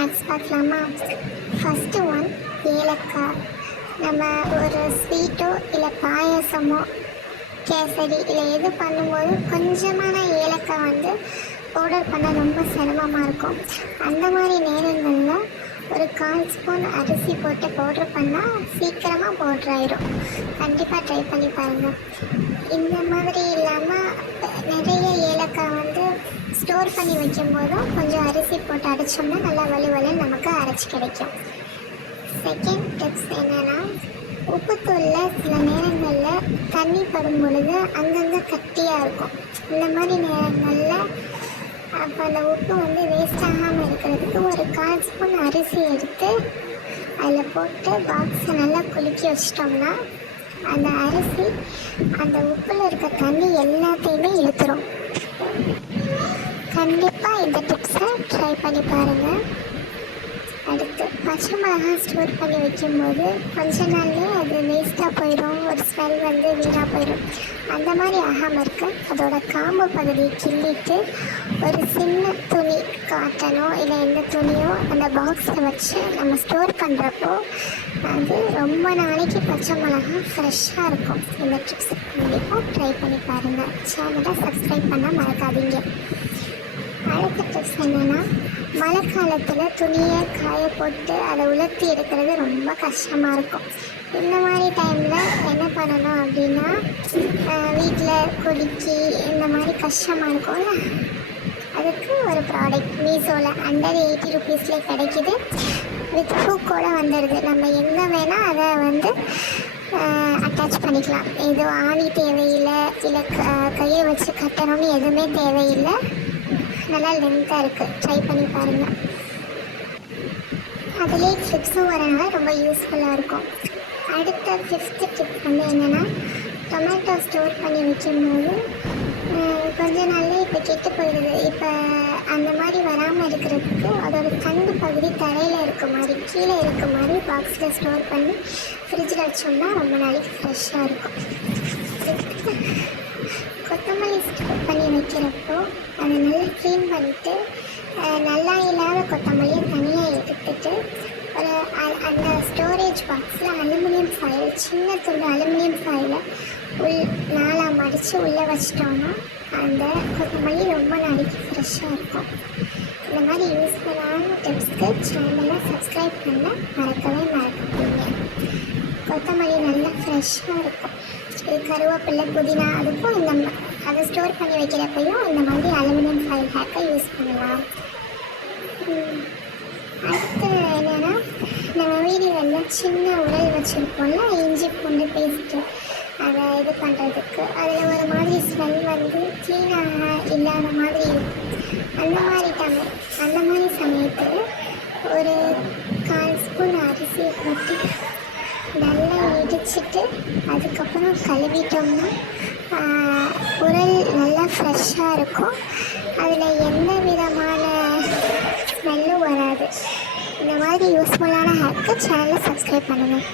Hacks பார்க்கலாமா? First one, ஏலக்காய். நம்ம ஒரு ஸ்வீட்டோ இல்லை பாயசமோ கேசரி இல்லை எது பண்ணும்போது கொஞ்சமான ஏலக்காய் பவுடர் பண்ண ரொம்ப சிரமமாக இருக்கும். அந்த மாதிரி நேரங்களில் ஒரு 1/4 ஸ்பூன் அரிசி போட்டு பவுட்ரு பண்ணால் சீக்கிரமாக பவுட்ரு ஆயிடும். கண்டிப்பாக ட்ரை பண்ணி பாருங்கள். இந்த மாதிரி இல்லாமல் நிறைய ஏலக்காய் ஸ்டோர் பண்ணி வைக்கும்போதும் கொஞ்சம் அரிசி போட்டு அரைச்சோம்னா நல்லா வலுவலுன்னு நமக்கு அரைச்சி கிடைக்கும். செகண்ட் டிப்ஸ் என்னென்னா, உப்புத்தூளில் சில நேரங்களில் தண்ணி படும் பொழுது அங்கங்கே கட்டியாக இருக்கும். இந்த மாதிரி நேரங்களில் அப்போ அந்த உப்பு வேஸ்ட் ஆகாமல் இருக்கிறதுக்கு ஒரு 1/4 ஸ்பூன் அரிசி எடுத்து அதில் போட்டு பாக்ஸை நல்லா குலுக்கி வச்சிட்டோம்னா அந்த அரிசி அந்த உப்பில் இருக்க தண்ணி எல்லாத்தையுமே இழுத்துரும். கண்டிப்பாக இந்த டிப்ஸை ட்ரை பண்ணி பாருங்கள். அடுத்து, பச்சை மிளகாய் ஸ்டோர் பண்ணி வைக்கும்போது கொஞ்ச நாள்லேயே அது வேஸ்ட்டாக போயிடும், ஒரு ஸ்மெல் வீணாக போயிடும். அந்த மாதிரி ஆகாமல் இருக்க அதோட காம்பு பகுதியை கிள்ளிட்டு ஒரு சின்ன துணி, காட்டனோ இல்லை எந்த துணியோ அந்த பாக்ஸில் வச்சு நம்ம ஸ்டோர் பண்ணுறப்போ அது ரொம்ப நாளைக்கு பச்சை மிளகாய் ஃப்ரெஷ்ஷாக இருக்கும். இந்த டிப்ஸ் கண்டிப்பாக ட்ரை பண்ணி பாருங்கள். சேனலை சப்ஸ்கிரைப் பண்ண மறக்காதீங்க. அடுத்த டிப்ஸ் என்னென்னா, மழை காலத்தில் துணியை காய போட்டு அதை உலர்த்தி எடுக்கிறது ரொம்ப கஷ்டமாக இருக்கும். இந்த மாதிரி டைமில் என்ன பண்ணணும் அப்படின்னா, வீட்டில் கொதிக்கி இந்த மாதிரி கஷ்டமாக இருக்கும்ல, அதுக்கு ஒரு ப்ராடக்ட் மீஷோவில் அண்டர் 80 ருபீஸ்லேயே கிடைக்கிது. வித் ஹூக்கோட வந்துடுது. நம்ம எங்கே வேணால் அதை அட்டாச் பண்ணிக்கலாம். எதுவும் ஆணி தேவையில்லை, இல்லை கையை வச்சு கட்டணும்னு எதுவுமே தேவையில்லை. நல்லா லென்த்தாக இருக்குது. ட்ரை பண்ணி பாருங்கள். அதுலேயே கிளிப்ஸும் வரனால ரொம்ப யூஸ்ஃபுல்லாக இருக்கும். அடுத்த 5th டிப் என்னென்னா, டொமேட்டோ ஸ்டோர் பண்ணி வைக்கும்போது கொஞ்ச நாள்லேயே இப்போ கெட்டு போயிடுது. இப்போ அந்த மாதிரி வராமல் இருக்கிறதுக்கு அதோட தண்டு பகுதி தரையில் இருக்க மாதிரி, கீழே இருக்க மாதிரி பாக்ஸில் ஸ்டோர் பண்ணி ஃப்ரிட்ஜில் வச்சோம்னா ரொம்ப நாளைக்கு ஃப்ரெஷ்ஷாக இருக்கும். கொத்தமல்லி ஸ்டோர் பண்ணி வைக்கிறப்போ அதை நல்லா க்ளீன் பண்ணிவிட்டு நல்லா இல்லாத கொத்தமல்லியை தனியாக எடுத்துட்டு அந்த ஸ்டோரேஜ் பாக்ஸில் அலுமினியம் ஃபாயில், சின்ன துண்டு அலுமினியம் ஃபாயிலை நாளாக மடித்து உள்ளே வச்சிட்டோன்னா அந்த கொத்தமல்லி ரொம்ப நாளைக்கு ஃப்ரெஷ்ஷாக இருக்கும். இந்த மாதிரி யூஸ்ஃபுல்லான டிப்ஸ்க்கு சேனலை சப்ஸ்கிரைப் பண்ண மறக்கவே மறக்காதீங்க. கொத்தமல்லி நல்லா ஃப்ரெஷ்ஷாக இருக்கும். இது கருவேப்பிலை, புதினா, அதுக்கும் அதை ஸ்டோர் பண்ணி வைக்கிறப்பையும் இந்த மாதிரி அலுமினியம் ஃபாயில் ஹேக்கை யூஸ் பண்ணலாம். அடுத்து என்னென்னா, நம்ம வீடுகளில் சின்ன உரல் வச்சுருப்போம்ல, இஞ்சி பூண்டு பேஸ்ட்டு, அதை இது பண்ணுறதுக்கு அதில் ஒரு மாதிரி ஸ்மெல் க்ளீனாக இல்லாத மாதிரி இருக்கும். அந்த மாதிரி சமயத்தில் ஒரு 1/4 ஸ்பூன் அரிசியை போட்டு நல்லா இடிச்சிட்டு அதுக்கப்புறம் கழுவிட்டோம்னா உரல் நல்லா ஃப்ரெஷ்ஷாக இருக்கும். அதில் எந்த விதமான ஸ்மெல்லும் வராது. இந்த மாதிரி யூஸ்ஃபுல்லான ஹேக்கு சேனலை சப்ஸ்கிரைப் பண்ணுங்கள்.